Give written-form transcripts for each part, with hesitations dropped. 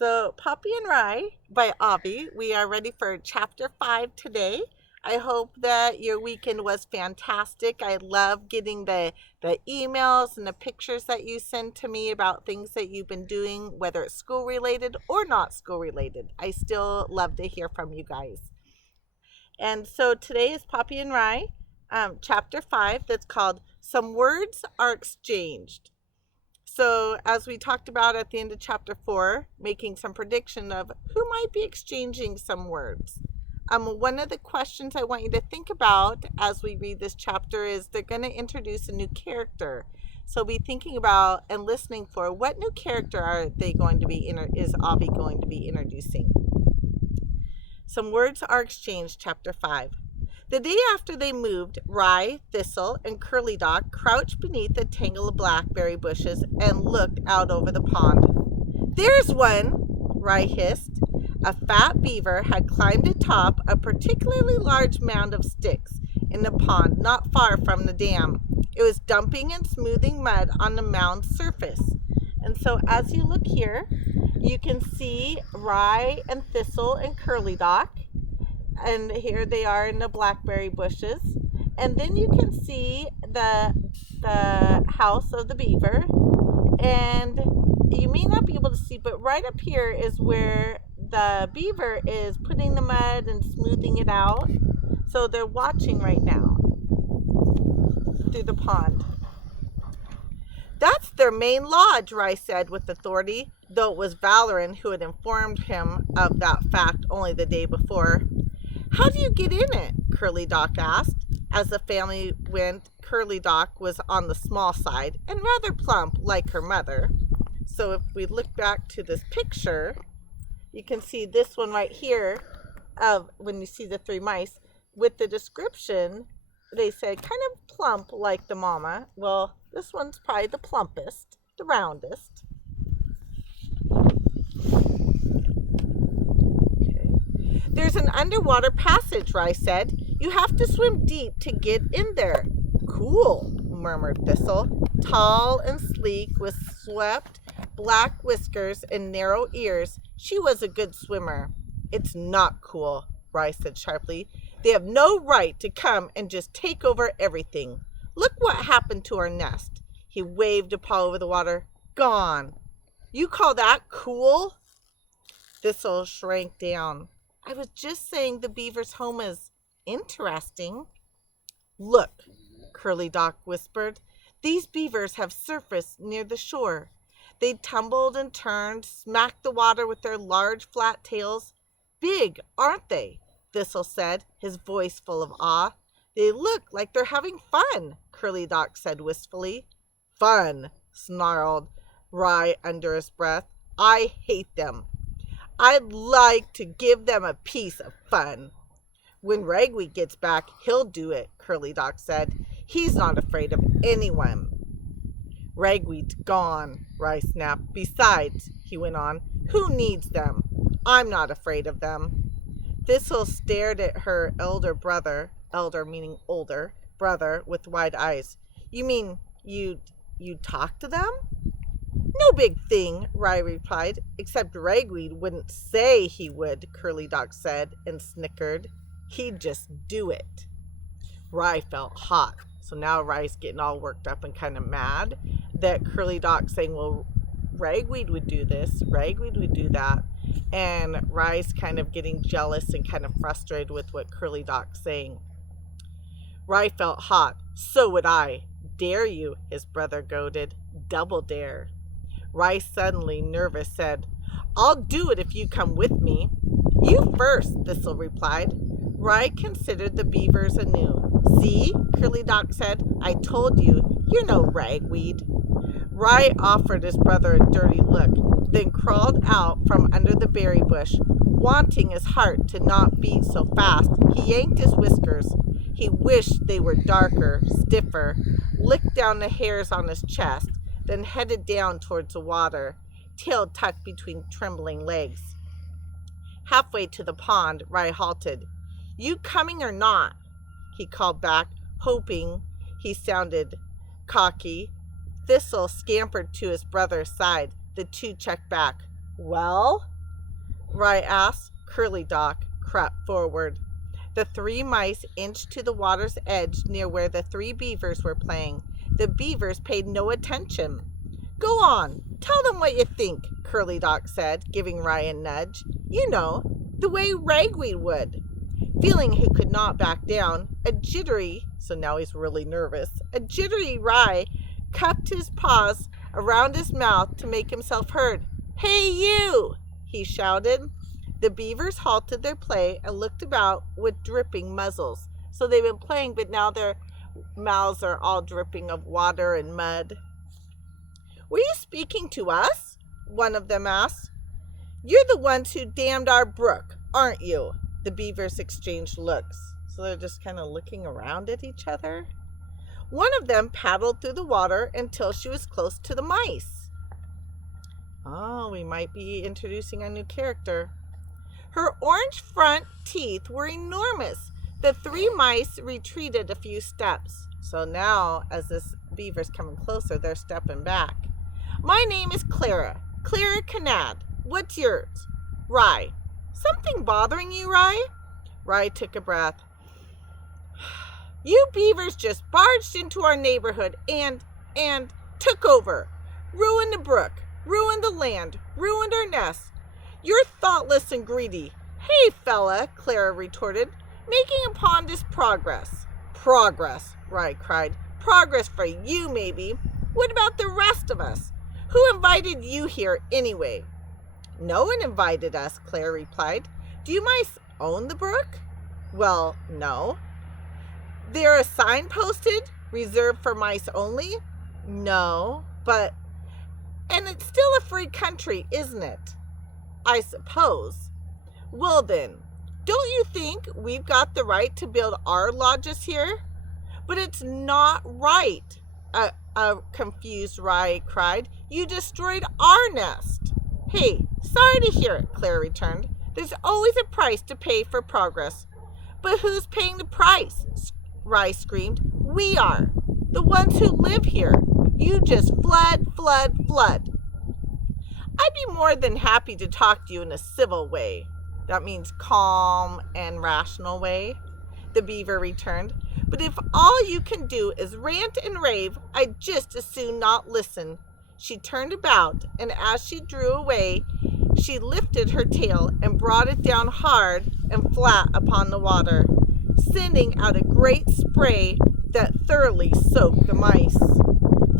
So, Poppy and Rye by Avi, we are ready for chapter 5 today. I hope that your weekend was fantastic. I love getting the emails and the pictures that you send to me about things that you've been doing, whether it's school related or not school related. I still love to hear from you guys. And so today is Poppy and Rye, chapter 5, that's called Some Words Are Exchanged. So, as we talked about at the end of chapter 4, making some prediction of who might be exchanging some words. One of the questions I want you to think about as we read this chapter is they're going to introduce a new character. So, be thinking about and listening for what new character are they going to be, is Avi going to be introducing. Some words are exchanged, chapter 5. The day after they moved, Rye, Thistle, and Curly Dock crouched beneath a tangle of blackberry bushes and looked out over the pond. "There's one," Rye hissed. A fat beaver had climbed atop a particularly large mound of sticks in the pond not far from the dam. It was dumping and smoothing mud on the mound's surface. And so as you look here, you can see Rye and Thistle and Curly Dock. And here they are in the blackberry bushes. And then you can see the house of the beaver. And you may not be able to see, but right up here is where the beaver is putting the mud and smoothing it out. So they're watching right now through the pond. "That's their main lodge," Rye said with authority, though it was Valoran who had informed him of that fact only the day before. "How do you get in it?" Curly Dock asked. As the family went, Curly Dock was on the small side and rather plump like her mother. So if we look back to this picture, you can see this one right here of when you see the three mice. With the description, they said kind of plump like the mama. Well, this one's probably the plumpest, the roundest. "There's an underwater passage," Rye said. "You have to swim deep to get in there." "Cool," murmured Thistle. Tall and sleek, with swept black whiskers and narrow ears, she was a good swimmer. "It's not cool," Rye said sharply. "They have no right to come and just take over everything. Look what happened to our nest." He waved a paw over the water. "Gone. You call that cool?" Thistle shrank down. "I was just saying the beaver's home is interesting." "Look," Curly Dock whispered. "These beavers have surfaced near the shore. They tumbled and turned, smacked the water with their large flat tails. Big, aren't they?" Thistle said, his voice full of awe. "They look like they're having fun," Curly Dock said wistfully. "Fun," snarled Rye under his breath. "I hate them. I'd like to give them a piece of fun." "When Ragweed gets back, he'll do it," Curly Dock said. "He's not afraid of anyone." "Ragweed's gone," Rye snapped. "Besides," he went on, "who needs them? I'm not afraid of them." Thistle stared at her elder meaning older, brother with wide eyes. "You mean you talk to them?" "No big thing," Rye replied, "except Ragweed wouldn't say he would," Curly Dock said, and snickered. "He'd just do it." Rye felt hot, so now Rye's getting all worked up and kind of mad that Curly Dock's saying, well, Ragweed would do this, Ragweed would do that, and Rye's kind of getting jealous and kind of frustrated with what Curly Dock's saying. Rye felt hot. "So would I." "Dare you?" his brother goaded. "Double dare." Rye, suddenly nervous, said, "I'll do it if you come with me." "You first," Thistle replied. Rye considered the beavers anew. "See," Curly Dock said, "I told you, you're no ragweed." Rye offered his brother a dirty look, then crawled out from under the berry bush. Wanting his heart to not beat so fast, he yanked his whiskers. He wished they were darker, stiffer, licked down the hairs on his chest, then headed down towards the water, tail tucked between trembling legs. Halfway to the pond, Rye halted. "You coming or not?" he called back, hoping he sounded cocky. Thistle scampered to his brother's side. The two checked back. Well? Ry asked. Curly Dock crept forward. The 3 mice inched to the water's edge near where the 3 beavers were playing. The beavers paid no attention. Go on, tell them what you think, Curly Dock said, giving Ry a nudge. You know, the way Ragweed would. Feeling he could not back down, so now he's really nervous, a jittery Ry cupped his paws around his mouth to make himself heard. Hey you, he shouted. The beavers halted their play and looked about with dripping muzzles. So they've been playing, but now their mouths are all dripping of water and mud. Were you speaking to us? One of them asked. You're the ones who dammed our brook, aren't you? The beavers exchanged looks. So they're just kind of looking around at each other. One of them paddled through the water until she was close to the mice. Oh, we might be introducing a new character. Her orange front teeth were enormous. The 3 mice retreated a few steps. So now, as this beaver's coming closer, they're stepping back. My name is Clara. Clara Canad. What's yours? Ry. Something bothering you, Ry? Ry took a breath. You beavers just barged into our neighborhood and took over. Ruined the brook. Ruined the land. Ruined our nest. You're thoughtless and greedy. Hey, fella, Clara retorted, making upon this progress. Progress, Ry cried. Progress for you, maybe. What about the rest of us? Who invited you here anyway? No one invited us, Clara replied. Do you mice own the brook? Well, no. There a sign posted, reserved for mice only? No, but... And it's still a free country, isn't it? I suppose. Well then, don't you think we've got the right to build our lodges here? But it's not right, a confused Ry cried. You destroyed our nest. Hey, sorry to hear it, Clara returned. There's always a price to pay for progress. But who's paying the price? Ry screamed. We are, the ones who live here. You just flood. I'd be more than happy to talk to you in a civil way. That means calm and rational way, the beaver returned. But if all you can do is rant and rave, I'd just as soon not listen. She turned about, and as she drew away, she lifted her tail and brought it down hard and flat upon the water, sending out a great spray that thoroughly soaked the mice.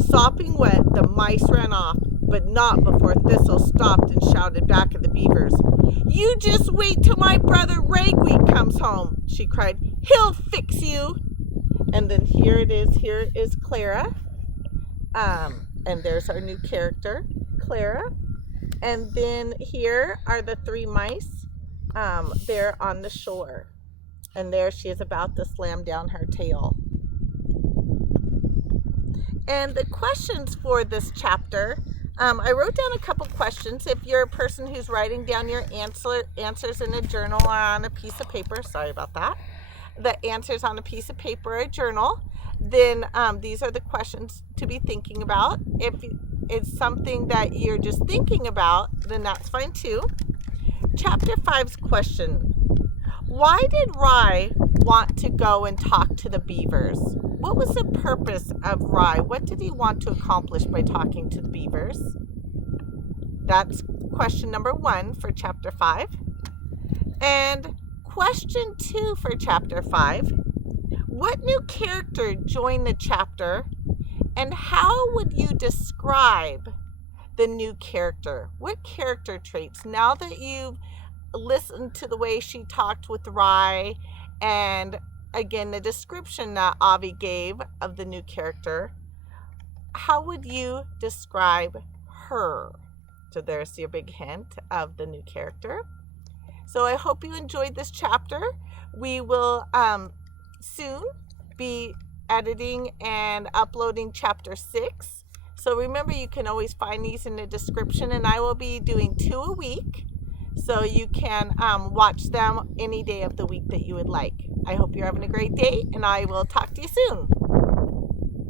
Sopping wet, the mice ran off, but not before Thistle stopped and shouted back at the beavers. You just wait till my brother Ragweed comes home, she cried. He'll fix you. And then here is Clara. And there's our new character, Clara. And then here are the 3 mice. They're on the shore. And there she is about to slam down her tail. And the questions for this chapter, I wrote down a couple questions. If you're a person who's writing down your answers in a journal or on a piece of paper, sorry about that, the answers on a piece of paper or a journal, then these are the questions to be thinking about. If it's something that you're just thinking about, then that's fine too. Chapter 5's question. Why did Ry want to go and talk to the beavers? What was the purpose of Ry? What did he want to accomplish by talking to the beavers? That's question number 1 for chapter 5. And question 2 for chapter 5. What new character joined the chapter, and how would you describe the new character? What character traits, now that you've listened to the way she talked with Ry, and again the description that Avi gave of the new character, how would you describe her? So there's your big hint of the new character. So I hope you enjoyed this chapter. We will soon be editing and uploading chapter 6. So remember, you can always find these in the description, and I will be doing 2 a week. So you can watch them any day of the week that you would like. I hope you're having a great day, and I will talk to you soon.